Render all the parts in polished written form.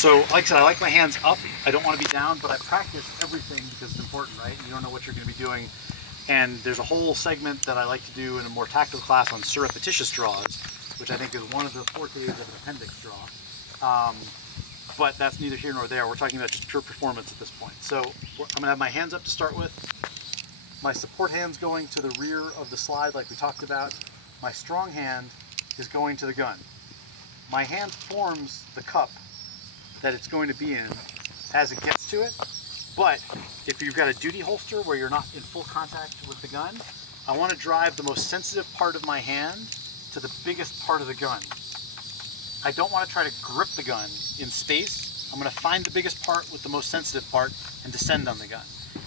So, like I said, I like my hands up. I don't want to be down, but I practice everything because it's important, right? You don't know what you're going to be doing. And there's a whole segment that I like to do in a more tactical class on surreptitious draws, which I think is one of the fortes of an appendix draw. But that's neither here nor there. We're talking about just pure performance at this point. So I'm going to have my hands up to start with. My support hand's going to the rear of the slide like we talked about. My strong hand is going to the gun. My hand forms the cup that it's going to be in as it gets to it. But if you've got a duty holster where you're not in full contact with the gun, I want to drive the most sensitive part of my hand to the biggest part of the gun. I don't want to try to grip the gun in space. I'm going to find the biggest part with the most sensitive part and descend on the gun.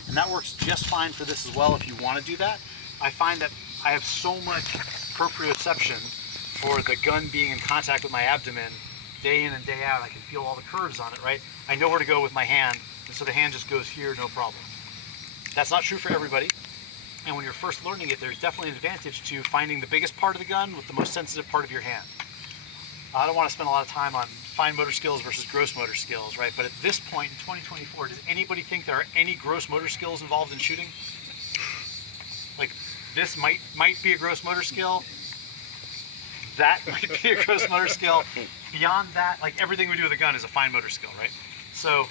And that works just fine for this as well if you want to do that. I find that I have so much proprioception for the gun being in contact with my abdomen day in and day out. I can feel all the curves on it, right? I know where to go with my hand, and so the hand just goes here, no problem. That's not true for everybody. And when you're first learning it, there's definitely an advantage to finding the biggest part of the gun with the most sensitive part of your hand. I don't want to spend a lot of time on fine motor skills versus gross motor skills, right? But at this point in 2024, does anybody think there are any gross motor skills involved in shooting? Like, this might be a gross motor skill. That might be a gross motor skill. Beyond that, like everything we do with a gun is a fine motor skill, right? So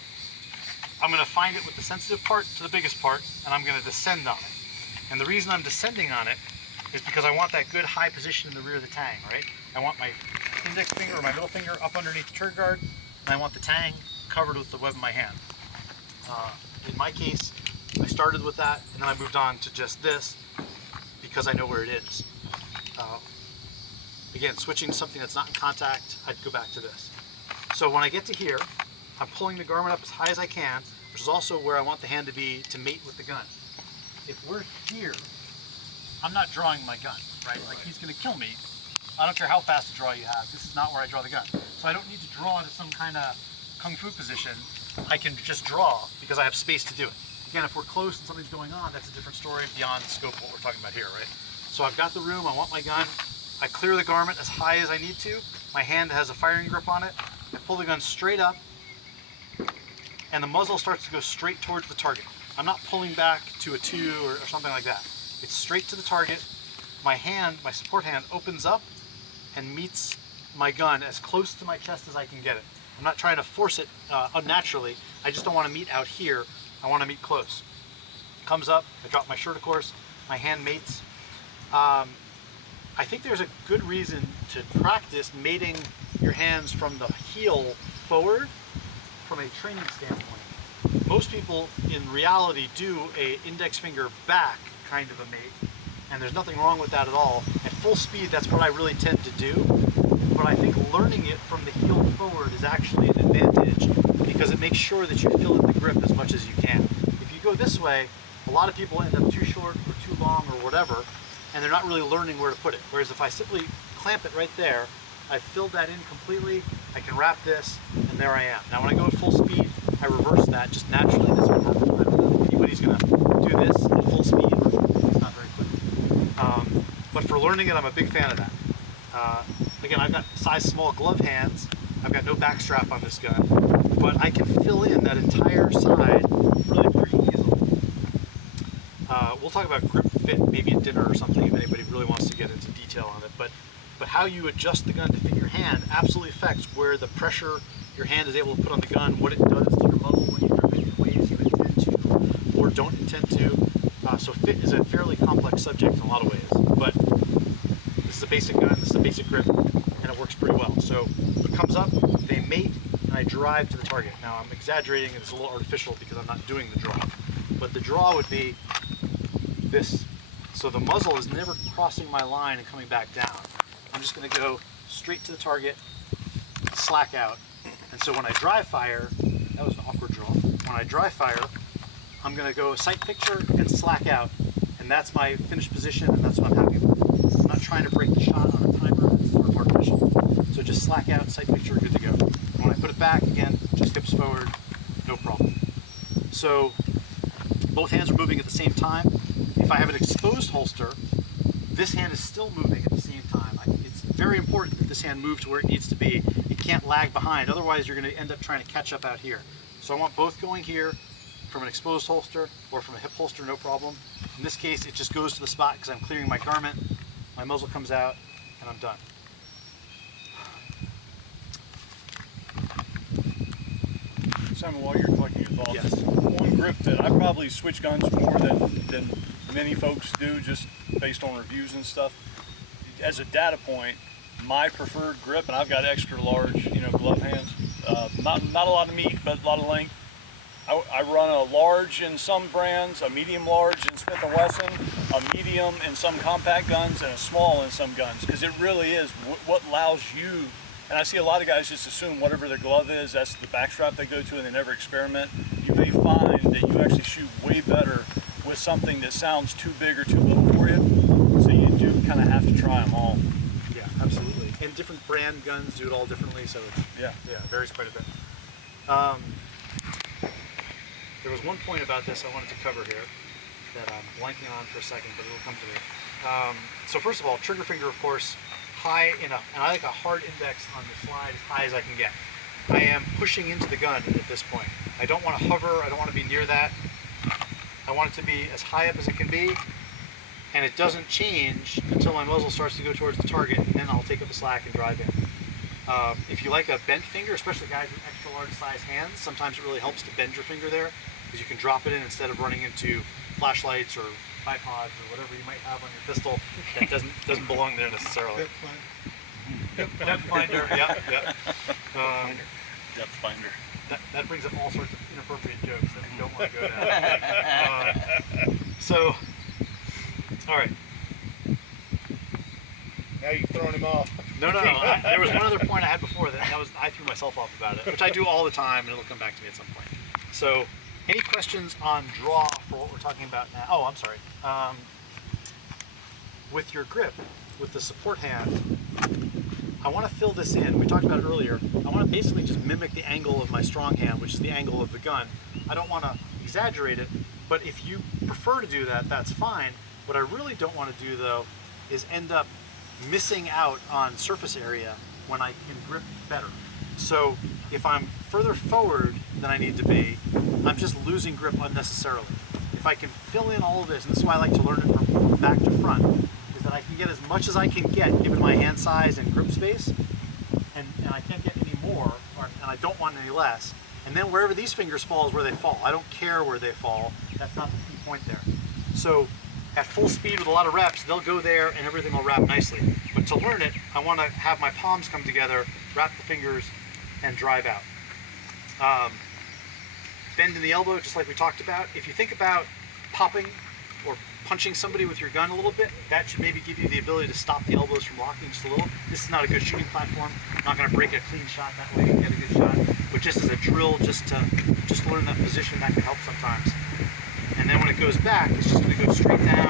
I'm going to find it with the sensitive part to the biggest part, and I'm going to descend on it. And the reason I'm descending on it is because I want that good high position in the rear of the tang, right? I want my index finger or my middle finger up underneath the trigger guard, and I want the tang covered with the web of my hand. In my case, I started with that, and then I moved on to just this because I know where it is. Again, switching to something that's not in contact, I'd go back to this. So when I get to here, I'm pulling the garment up as high as I can, which is also where I want the hand to be to mate with the gun. If we're here, I'm not drawing my gun, right? Like, he's going to kill me. I don't care how fast a draw you have. This is not where I draw the gun. So I don't need to draw into some kind of kung fu position. I can just draw because I have space to do it. Again, if we're close and something's going on, that's a different story beyond the scope of what we're talking about here, right? So I've got the room, I want my gun. I clear the garment as high as I need to. My hand has a firing grip on it. I pull the gun straight up, and the muzzle starts to go straight towards the target. I'm not pulling back to a 2 or something like that. It's straight to the target. My hand, my support hand, opens up and meets my gun as close to my chest as I can get it. I'm not trying to force it unnaturally. I just don't want to meet out here. I want to meet close. Comes up, I drop my shirt, of course. My hand mates. I think there's a good reason to practice mating your hands from the heel forward from a training standpoint. Most people in reality do a index finger back kind of a mate, and there's nothing wrong with that at all. At full speed, that's what I really tend to do, but I think learning it from the heel forward is actually an advantage because it makes sure that you fill in the grip as much as you can. If you go this way, a lot of people end up too short or too long or whatever, and they're not really learning where to put it. Whereas if I simply clamp it right there, I've filled that in completely, I can wrap this, and there I am. Now when I go at full speed, I reverse that just naturally. That's what happens. I don't know if anybody's gonna do this at full speed, it's not very quick. But for learning it, I'm a big fan of that. Again, I've got size small glove hands. I've got no back strap on this gun, but I can fill in that entire side really pretty easily. We'll talk about grip fit maybe at dinner or something if anybody really wants to get into detail on it, but how you adjust the gun to fit your hand absolutely affects where the pressure your hand is able to put on the gun, what it does to your muzzle when you grip it in ways you intend to or don't intend to. So fit is a fairly complex subject in a lot of ways, but this is a basic gun, this is a basic grip, and it works pretty well. So it comes up, they mate, and I drive to the target. Now I'm exaggerating, and it's a little artificial because I'm not doing the draw, but the draw would be this. So the muzzle is never crossing my line and coming back down. I'm just going to go straight to the target, slack out. And so when I dry fire, that was an awkward draw. When I dry fire, I'm going to go sight picture and slack out. And that's my finished position, and that's what I'm happy with. I'm not trying to break the shot on a timer, it's sort of artificial. So just slack out, sight picture, good to go. And when I put it back, again, just hips forward, no problem. So both hands are moving at the same time. If I have an exposed holster, this hand is still moving at the same time. It's very important that this hand move to where it needs to be. It can't lag behind, otherwise you're going to end up trying to catch up out here. So I want both going here from an exposed holster or from a hip holster, no problem. In this case, it just goes to the spot because I'm clearing my garment, my muzzle comes out, and I'm done. Simon, while you're collecting your thoughts, Yes. one grip fit, I probably switch guns more than many folks do, just based on reviews and stuff. As a data point, my preferred grip, and I've got extra large, glove hands, not a lot of meat, but a lot of length. I run a large in some brands, a medium large in Smith & Wesson, a medium in some compact guns, and a small in some guns, because it really is what allows you. And I see a lot of guys just assume whatever their glove is, that's the backstrap they go to, and they never experiment. You may find that you actually shoot way better with something that sounds too big or too little for you. So you do kind of have to try them all. Yeah, absolutely. And different brand guns do it all differently, so it varies quite a bit. There was one point about this I wanted to cover here that I'm blanking on for a second, but it'll come to me. So first of all, trigger finger, of course, high enough, and I like a hard index on the slide as high as I can get. I am pushing into the gun at this point. I don't want to hover, I don't want to be near that. I want it to be as high up as it can be, and it doesn't change until my muzzle starts to go towards the target, and then I'll take up the slack and drive in. If you like a bent finger, especially guys with extra large size hands, sometimes it really helps to bend your finger there, because you can drop it in instead of running into flashlights or tripods or whatever you might have on your pistol that doesn't belong there necessarily. Depth finder, yeah. Depth finder. That brings up all sorts of inappropriate jokes that we don't want to go down. So, all right. Now you've thrown him off. No. There was one other point I had before I threw myself off about it, which I do all the time, and it'll come back to me at some point. So, any questions on draw for what we're talking about now? Oh, I'm sorry. With your grip, with the support hand, I want to fill this in. We talked about it earlier. I want to basically just mimic the angle of my strong hand, which is the angle of the gun. I don't want to exaggerate it, but if you prefer to do that, that's fine. What I really don't want to do, though, is end up missing out on surface area when I can grip better. So if I'm further forward than I need to be, I'm just losing grip unnecessarily. If I can fill in all of this, and this is why I like to learn it from back to front, is that I can get as much as I can get given my hand size and grip space, and I can't get any more, and I don't want any less. And then wherever these fingers fall is where they fall. I don't care where they fall. That's not the key point there. So at full speed with a lot of reps, they'll go there and everything will wrap nicely. But to learn it, I want to have my palms come together, wrap the fingers, and drive out. Bend in the elbow, just like we talked about. If you think about popping or punching somebody with your gun a little bit, that should maybe give you the ability to stop the elbows from locking just a little. This is not a good shooting platform. I'm not going to break a clean shot that way and get a good shot, but just as a drill, just to learn that position, that can help sometimes. And then when it goes back, it's just going to go straight down